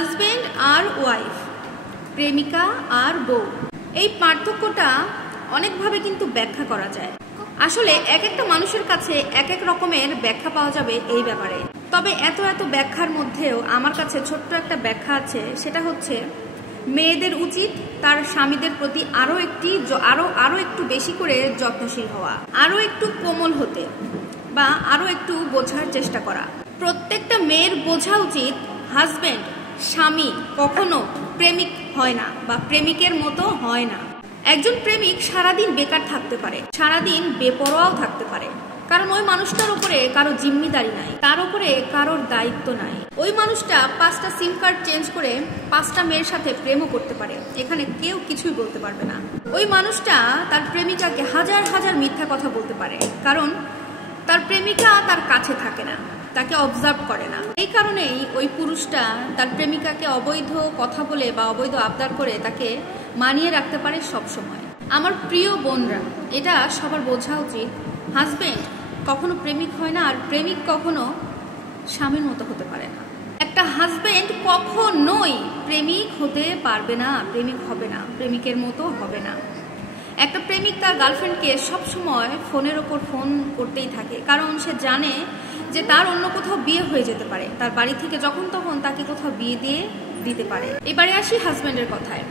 Husband আর wife, প্রেমিকা আর বউ, এই পার্থক্যটা অনেকভাবে কিন্তু ব্যাখ্যা করা যায়। আসলে এক একটা মানুষের কাছে এক এক রকমের ব্যাখ্যা পাওয়া যাবে এই ব্যাপারে। তবে এত ব্যাখ্যার মধ্যেও আমার কাছে ছোট্ট একটা ব্যাখ্যা আছে, সেটা হচ্ছে মেয়েদের উচিত তার স্বামীদের প্রতি আরো একটু বেশি করে যত্নশীল হওয়া, আরো একটু কোমল হতে, বা আরো একটু বোঝার চেষ্টা করা। প্রত্যেকটা মেয়ের বোঝা উচিত হাজবেন্ড, স্বামী কখনো প্রেমিক হয় না বা প্রেমিকের মতো হয় না। একজন প্রেমিক সারাদিন বেকার থাকতে পারে, সারাদিন বেপরোয়াও থাকতে পারে, কারণ ওই মানুষটার উপরে কারো জিম্মিদারি নাই, তার উপরে কারোর দায়িত্ব নাই। ওই মানুষটা 5টা সিম কার্ড চেঞ্জ করে 5টা মেয়ের সাথে প্রেমও করতে পারে, এখানে কেউ কিছুই বলতে পারবে না। ওই মানুষটা তার প্রেমিকাকে হাজার হাজার মিথ্যা কথা বলতে পারে, কারণ তার প্রেমিকা তার কাছে থাকে না, তাকে অবজার্ভ করে না। এই কারণেই ওই পুরুষটা তার প্রেমিকাকে অবৈধ কথা বলে বা অবৈধ আবদার করে তাকে মানিয়ে রাখতে পারে সব সময়। আমার প্রিয় বোনরা, এটা সবার বোঝা উচিত, হাজবেন্ড কখনো প্রেমিক হয় না, আর প্রেমিক কখনো স্বামীর মতো হতে পারে না। একটা হাজবেন্ড কখনোই প্রেমিক হতে পারবে না, প্রেমিক হবে না, প্রেমিকের মতো হবে না। একটা প্রেমিক তার গার্লফ্রেন্ডকে সবসময় ফোনের ওপর ফোন করতেই থাকে, কারণ সে জানে যে তার অন্য কোথাও বিয়ে হয়ে যেতে পারে, তার বাড়ি থেকে যখন তখন তাকে কোথাও বিয়ে দিয়ে দিতে পারে। এবারে আসি হাজবেন্ডের কথায়।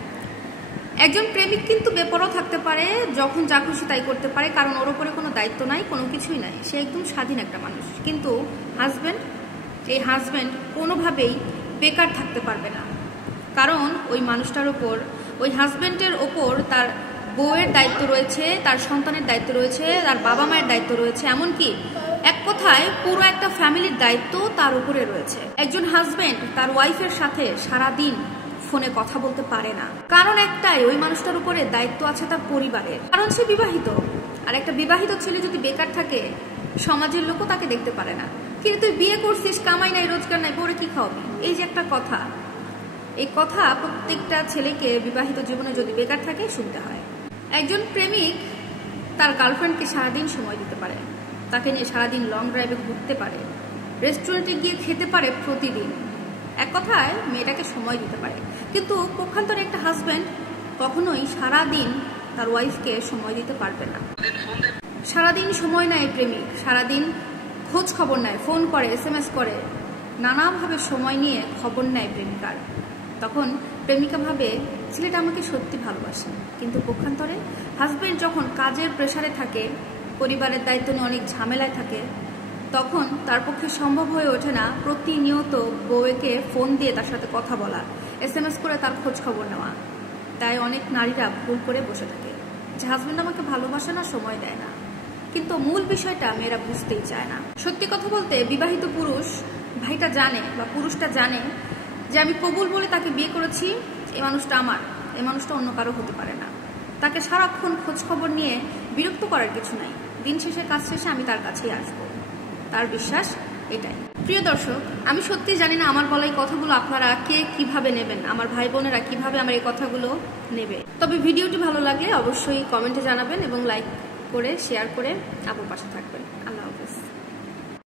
একজন প্রেমিক কিন্তু বেপরোয়া থাকতে পারে, যখন যা খুশি তাই করতে পারে, কারণ ওর উপরে কোনো দায়িত্ব নাই, কোনো কিছুই নাই, সে একদম স্বাধীন একটা মানুষ। কিন্তু এই হাজবেন্ড কোনোভাবেই বেকার থাকতে পারবে না, কারণ ওই মানুষটার ওপর, ওই হাজবেন্ডের ওপর তার বউয়ের দায়িত্ব রয়েছে, তার সন্তানের দায়িত্ব রয়েছে, তার বাবা মায়ের দায়িত্ব রয়েছে, এমনকি এক কথায় পুরো একটা ফ্যামিলির দায়িত্ব তার উপরে রয়েছে। একজন হাজবেন্ড তার ওয়াইফের সাথে সারাদিন ফোনে কথা বলতে পারে না, কারণ একটাই, ওই মানুষটার উপরে দায়িত্ব আছে তার পরিবারের, কারণ সে বিবাহিত। আর একটা বিবাহিত ছেলে যদি বেকার থাকে, সমাজের লোকও তাকে দেখতে পারে না। কিন্তু তুই বিয়ে করছিস, কামাই নাই, রোজগার নাই, পরে কি খাওয়াবি? এই যে একটা কথা, এই কথা প্রত্যেকটা ছেলেকে বিবাহিত জীবনে যদি বেকার থাকে শুনতে হয়। একজন প্রেমিক তার গার্লফ্রেন্ডকে সারাদিন সময় দিতে পারে, তাকে নিয়ে সারাদিন লং ড্রাইভে ঘুরতে পারে, রেস্টুরেন্টে গিয়ে খেতে পারে প্রতিদিন, এক কথায় মেয়েটাকে সময় দিতে পারে। কিন্তু পক্ষান্তরে একটা হাজব্যান্ড কখনোই সারাদিন তার ওয়াইফকে সময় দিতে পারবে না। সারাদিন সময় নেয় প্রেমিক, সারাদিন খোঁজ খবর নেয়, ফোন করে, SMS করে, নানাভাবে সময় নিয়ে খবর নেয় প্রেমিকার। তখন প্রেমিকা ভাবে ছেলেটা আমাকে সত্যি ভালোবাসে। কিন্তু পক্ষান্তরে হাজব্যান্ড যখন কাজের প্রেসারে থাকে, পরিবারের দায়িত্ব নিয়ে অনেক ঝামেলায় থাকে, তখন তার পক্ষে সম্ভব হয়ে ওঠে না প্রতিনিয়ত বউকে ফোন দিয়ে তার সাথে কথা বলা, SMS করে তার খোঁজ খবর নেওয়া। তাই অনেক নারীরা ভুল করে বসে থাকে যে হাজব্যান্ড আমাকে ভালোবাসে না, সময় দেয় না। কিন্তু মূল বিষয়টা মেয়েরা বুঝতেই চায় না। সত্যি কথা বলতে, বিবাহিত পুরুষ ভাইটা জানে বা পুরুষটা জানে যে আমি কবুল বলে তাকে বিয়ে করেছি, এই মানুষটা আমার, এই মানুষটা অন্য কারো হতে পারে না। তাকে সারাক্ষণ খোঁজ খবর নিয়ে বিরক্ত করার কিছু নাই, দিন শেষে কাজ শেষে আমি তার কাছেই আসবো, তার বিশ্বাস এটাই। প্রিয় দর্শক, আমি সত্যি জানি না আমার বলা এই কথাগুলো আপনারা কে কিভাবে নেবেন, আমার ভাই বোনেরা কিভাবে আমার এই কথাগুলো নেবে। তবে ভিডিওটি ভালো লাগলে অবশ্যই কমেন্টে জানাবেন এবং লাইক করে শেয়ার করে আপুর পাশে থাকবেন।